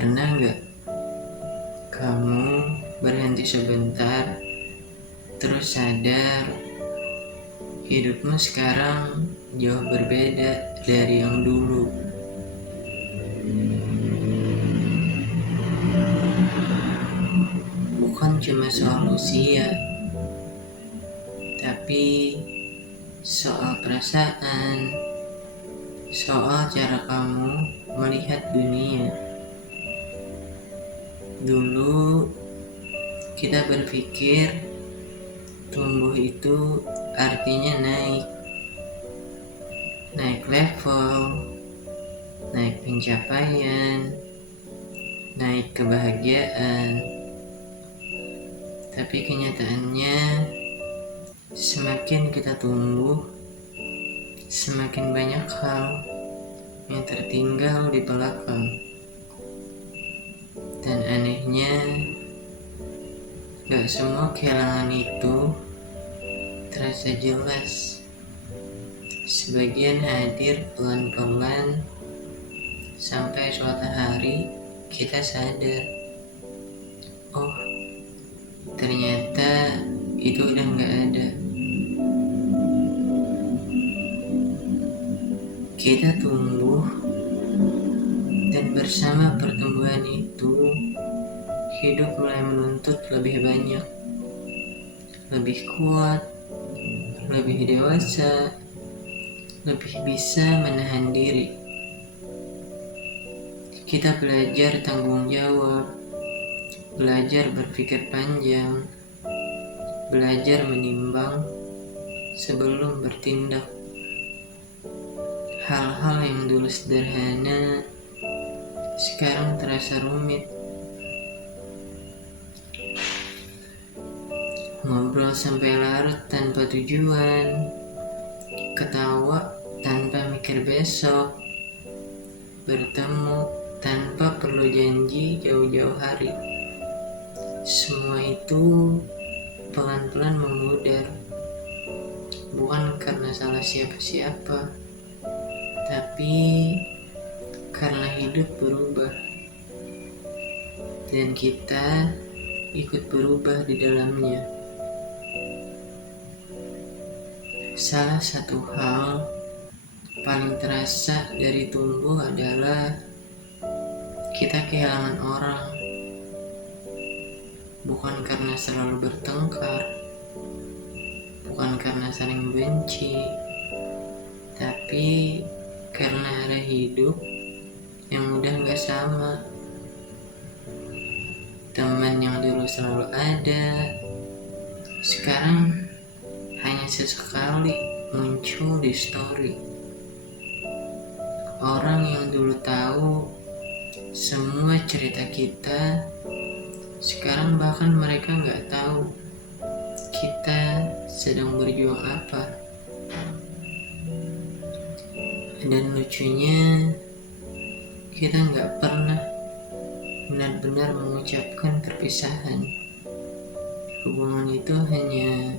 Pernah nggak kamu berhenti sebentar, terus sadar hidupmu sekarang jauh berbeda dari yang dulu? Bukan cuma soal usia, tapi soal perasaan, soal cara kamu melihat dunia. Dulu kita berpikir tumbuh itu artinya naik level, naik pencapaian, naik kebahagiaan. Tapi kenyataannya, semakin kita tumbuh, semakin banyak hal yang tertinggal di belakang. Dan anehnya, gak semua kehilangan itu terasa jelas. Sebagian hadir pelan-pelan sampai suatu hari kita sadar, oh ternyata itu udah gak ada. Kita tumbuh, dan bersama pertumbuhan itu, hidup mulai menuntut lebih banyak, lebih kuat, lebih dewasa, lebih bisa menahan diri. Kita belajar tanggung jawab, belajar berpikir panjang, belajar menimbang sebelum bertindak. Hal-hal yang dulu sederhana sekarang terasa rumit. Ngobrol sampai larut tanpa tujuan, ketawa tanpa mikir besok, bertemu tanpa perlu janji jauh-jauh hari. Semua itu pelan-pelan memudar, bukan karena salah siapa-siapa, tapi karena hidup berubah, dan kita ikut berubah di dalamnya. Salah satu hal paling terasa dari tumbuh adalah kita kehilangan orang, bukan karena selalu bertengkar, bukan karena saling benci, tapi karena ada hidup yang udah gak sama. Teman yang dulu selalu ada, sekarang hanya sesekali muncul di story. Orang yang dulu tahu semua cerita kita, sekarang bahkan mereka gak tahu kita sedang berjuang apa. Dan lucunya, kita gak pernah benar-benar mengucapkan perpisahan. Hubungan itu hanya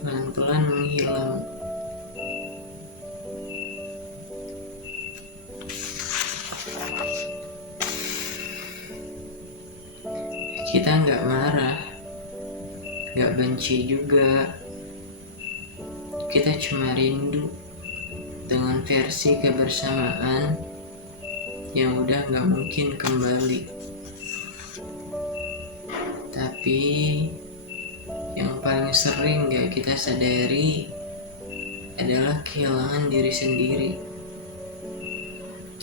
pelan-pelan menghilang. Kita gak marah, gak benci juga. Kita cuma rindu dengan versi kebersamaan yang udah gak mungkin kembali. Tapi yang paling sering gak kita sadari adalah kehilangan diri sendiri.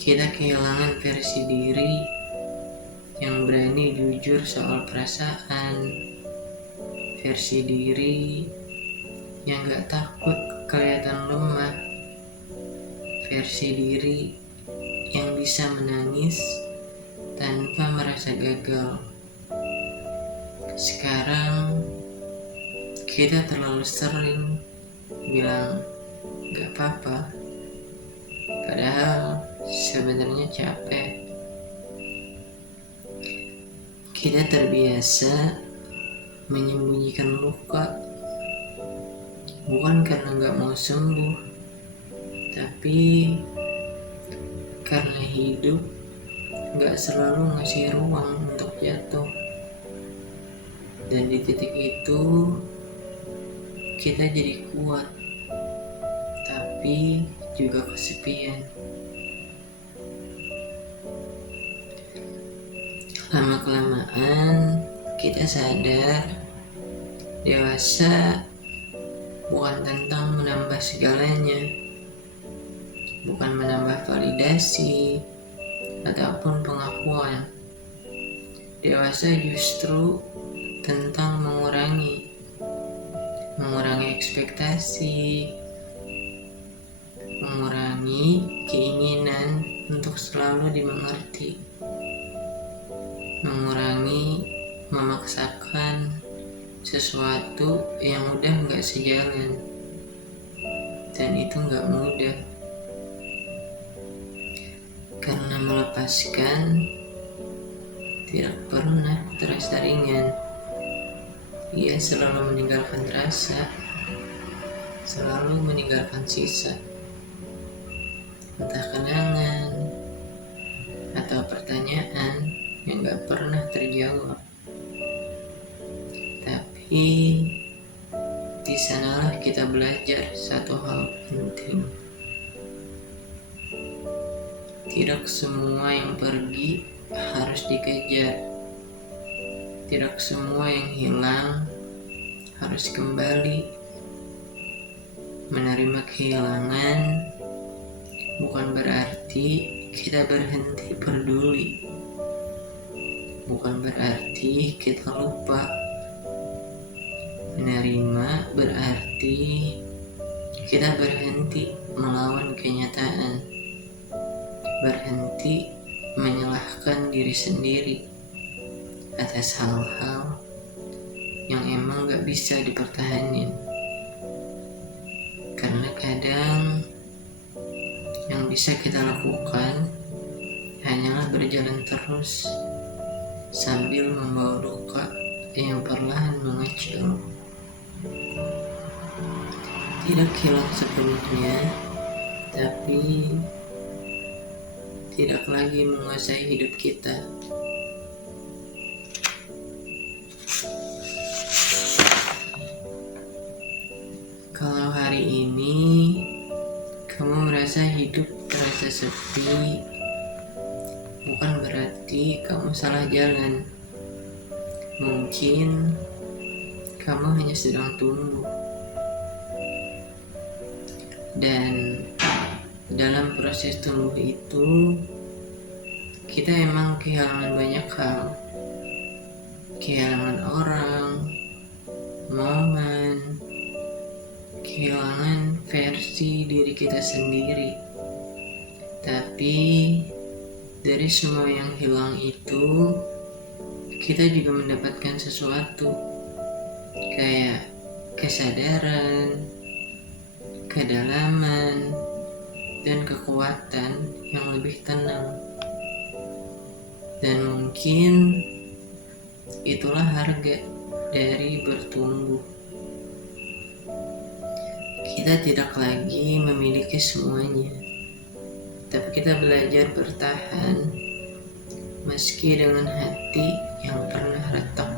Kita kehilangan versi diri yang berani jujur soal perasaan, versi diri yang gak takut kelihatan lemah, versi diri yang bisa menangis tanpa merasa gagal. Sekarang kita terlalu sering bilang gak apa-apa, padahal sebenarnya capek. Kita terbiasa menyembunyikan luka, bukan karena gak mau sembuh, tapi karena hidup gak selalu ngasih ruang untuk jatuh. Dan di titik itu kita jadi kuat, tapi juga kesepian. Lama-kelamaan kita sadar dewasa bukan tentang menambah segalanya, bukan menambah validasi ataupun pengakuan. Dewasa justru tentang mengurangi ekspektasi, mengurangi keinginan untuk selalu dimengerti, mengurangi memaksakan sesuatu yang udah gak sejalan, dan itu gak mudah, karena melepaskan tidak pernah terasa ringan. Ia selalu meninggalkan rasa, selalu meninggalkan sisa, entah kenangan atau pertanyaan yang gak pernah terjawab. Tapi di sanalah kita belajar satu hal penting. Tidak semua yang pergi harus dikejar. Tidak semua yang hilang harus kembali. Menerima kehilangan bukan berarti kita berhenti peduli. Bukan berarti kita lupa. Menerima berarti kita berhenti melawan kenyataan. Berhenti menyalahkan diri sendiri atas hal-hal yang emang gak bisa dipertahanin. Karena kadang yang bisa kita lakukan hanyalah berjalan terus sambil membawa luka yang perlahan mengecil. Tidak hilang sepenuhnya, tapi tidak lagi menguasai hidup kita. Kalau hari ini kamu merasa hidup terasa sepi, bukan berarti kamu salah jalan. Mungkin kamu hanya sedang tumbuh. Dan dalam proses tumbuh itu, kita emang kehilangan banyak hal. Kehilangan orang, momen, kehilangan versi diri kita sendiri. Tapi dari semua yang hilang itu, kita juga mendapatkan sesuatu, kayak kesadaran, kedalaman, dan kekuatan yang lebih tenang. Dan mungkin itulah harga dari bertumbuh. Kita tidak lagi memiliki semuanya, tapi kita belajar bertahan meski dengan hati yang pernah retak.